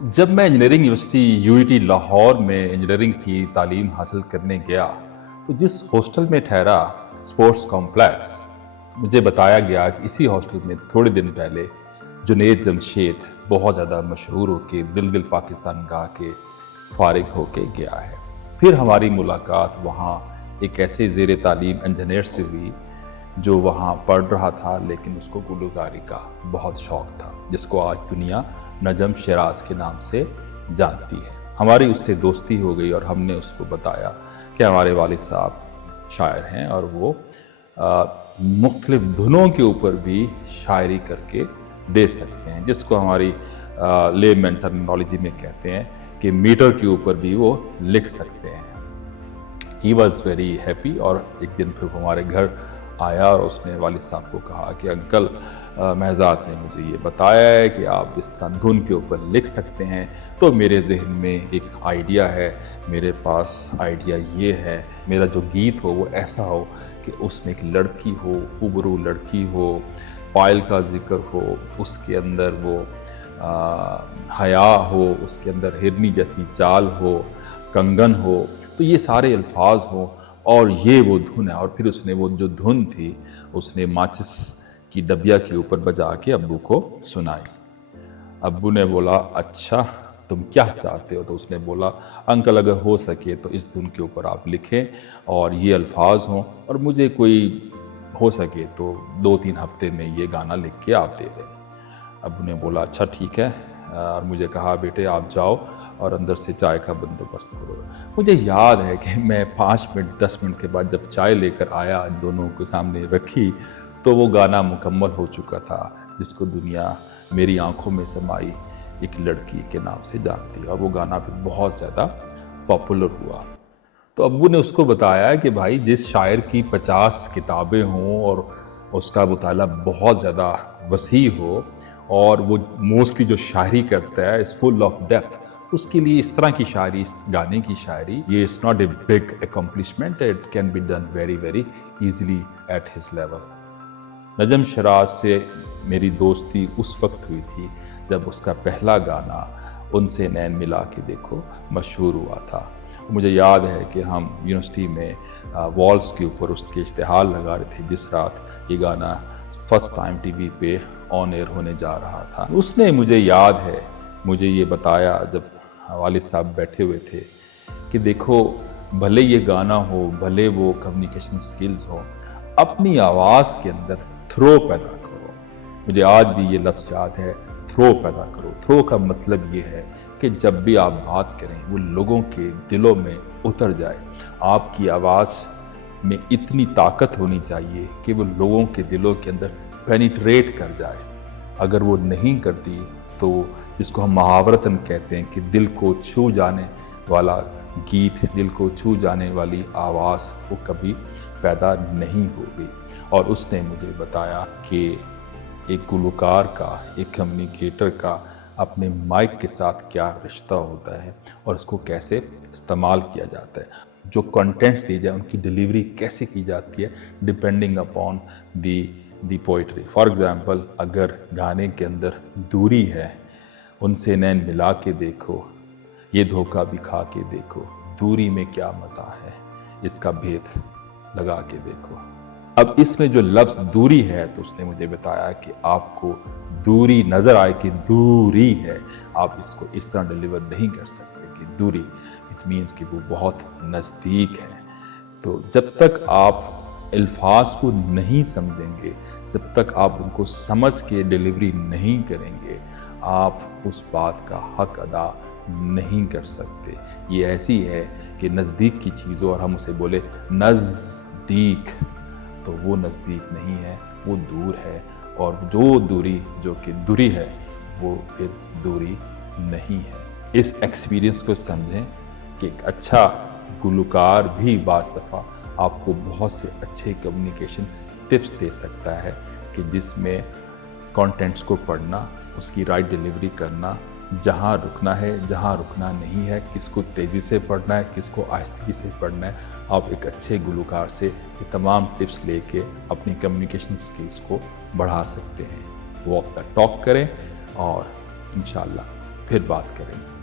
जब मैं engineering university UET Lahore में इंजीनियरिंग की तालीम हासिल करने गया तो जिस हॉस्टल में ठहरा स्पोर्ट्स कॉम्प्लेक्स, मुझे बताया गया कि इसी हॉस्टल में थोड़े दिन पहले जुनेद जमशेद बहुत ज़्यादा मशहूर होके दिल दिल पाकिस्तान गा के फारिग होके गया है। फिर हमारी मुलाकात वहाँ एक ऐसे ज़ेर तालीम इंजीनियर से हुई जो वहाँ पढ़ रहा था, लेकिन उसको गुलकारी का बहुत शौक़ था, जिसको आज दुनिया नजम शिराज के नाम से जानती है। हमारी उससे दोस्ती हो गई और हमने उसको बताया कि हमारे वालिद साहब शायर हैं और वो मुख्तलिफ धुनों के ऊपर भी शायरी करके दे सकते हैं, जिसको हमारी लेमैन टर्मिनोलॉजी में कहते हैं कि मीटर के ऊपर भी वो लिख सकते हैं। ही वॉज़ वेरी हैप्पी और एक दिन फिर हमारे घर आया और उसने वालिद साहब को कहा कि अंकल, महजात ने मुझे ये बताया है कि आप इस तरह धुन के ऊपर लिख सकते हैं, तो मेरे जहन में एक आइडिया है, मेरे पास आइडिया ये है, मेरा जो गीत हो वो ऐसा हो कि उसमें एक लड़की हो, खूबरू लड़की हो, पायल का जिक्र हो, उसके अंदर वो हया हो, उसके अंदर हिरनी जैसी चाल हो, कंगन हो, तो ये सारे अल्फाज हों और ये वो धुन है। और फिर उसने वो जो धुन थी उसने माचिस की डबिया के ऊपर बजा के अब्बू को सुनाई। अब्बू ने बोला, अच्छा तुम क्या चाहते हो? तो उसने बोला, अंकल अगर हो सके तो इस धुन के ऊपर आप लिखें और ये अल्फाज हों, और मुझे कोई हो सके तो 2-3 हफ्ते में ये गाना लिख के आप दे दें। अब्बू ने बोला, अच्छा ठीक है, और मुझे कहा, बेटे आप जाओ और अंदर से चाय का बंदोबस्त करो। मुझे याद है कि मैं 5 मिनट 10 मिनट के बाद जब चाय लेकर आया, दोनों को सामने रखी, तो वो गाना मुकम्मल हो चुका था, जिसको दुनिया मेरी आंखों में समाई एक लड़की के नाम से जानती है, और वो गाना फिर बहुत ज़्यादा पॉपुलर हुआ। तो अब्बू ने उसको बताया कि भाई, जिस शायर की 50 किताबें हों और उसका मुताला बहुत ज़्यादा वसी हो और वो मोस्टली जो शायरी करता है इज़ फुल ऑफ डेप्थ, उसके लिए इस तरह की शायरी, इस गाने की शायरी, ये it's not a big accomplishment, it can be done very very easily at his level. Najam Shiraz से मेरी दोस्ती उस वक्त हुई थी जब उसका पहला गाना उनसे नैन मिला के देखो मशहूर हुआ था। मुझे याद है कि हम यूनिवर्सिटी में वॉल्स के ऊपर उसके इश्तिहार लगा रहे थे जिस रात ये गाना फर्स्ट टाइम टीवी पे ऑन एयर होने जा रहा था। उसने मुझे याद है, मुझे ये बताया जब वालिद साहब बैठे हुए थे कि देखो, भले ये गाना हो, भले वो कम्युनिकेशन स्किल्स हो, अपनी आवाज़ के अंदर थ्रो पैदा करो। मुझे आज भी ये लफ्ज़ याद है, थ्रो पैदा करो। थ्रो का मतलब ये है कि जब भी आप बात करें वो लोगों के दिलों में उतर जाए। आपकी आवाज़ में इतनी ताकत होनी चाहिए कि वो लोगों के दिलों के अंदर पेनिट्रेट कर जाए। अगर वो नहीं करती तो जिसको हम मुहावरतन कहते हैं कि दिल को छू जाने वाला गीत, दिल को छू जाने वाली आवाज़ वो कभी पैदा नहीं होगी। और उसने मुझे बताया कि एक गुलकार का, एक कम्युनिकेटर का अपने माइक के साथ क्या रिश्ता होता है और उसको कैसे इस्तेमाल किया जाता है, जो कंटेंट्स दिए जाए उनकी डिलीवरी कैसे की जाती है, depending upon the poetry. For example, अगर गाने के अंदर दूरी है, उनसे नैन मिला के देखो, ये धोखा भी खा के देखो, दूरी में क्या मज़ा है, इसका भेद लगा के देखो। अब इसमें जो लफ्ज़ दूरी है, तो उसने मुझे बताया कि आपको दूरी नज़र आए कि दूरी है, आप इसको इस तरह डिलीवर नहीं कर सकते कि दूरी, इट मीन्स कि वो बहुत नज़दीक है। तो जब तक आप अल्फाज को नहीं समझेंगे, जब तक आप उनको समझ के डिलीवरी नहीं करेंगे, आप उस बात का हक अदा नहीं कर सकते। ये ऐसी है कि नज़दीक की चीज़ हो और हम उसे बोले नज़दीक, तो वो नज़दीक नहीं है, वो दूर है, और जो दूरी जो कि दूरी है वो फिर दूरी नहीं है। इस एक्सपीरियंस को समझें कि एक अच्छा गुलकार भी बाज़ दफ़ा आपको बहुत से अच्छे कम्युनिकेशन टिप्स दे सकता है कि जिसमें कंटेंट्स को पढ़ना, उसकी राइट डिलीवरी करना, जहाँ रुकना है, जहाँ रुकना नहीं है, किसको तेज़ी से पढ़ना है, किसको आहिस्ती से पढ़ना है, आप एक अच्छे गुलकार से ये तमाम टिप्स लेके अपनी कम्युनिकेशन स्किल्स को बढ़ा सकते हैं। वॉक द टॉक करें और इंशाअल्लाह پھر بات کریں گے۔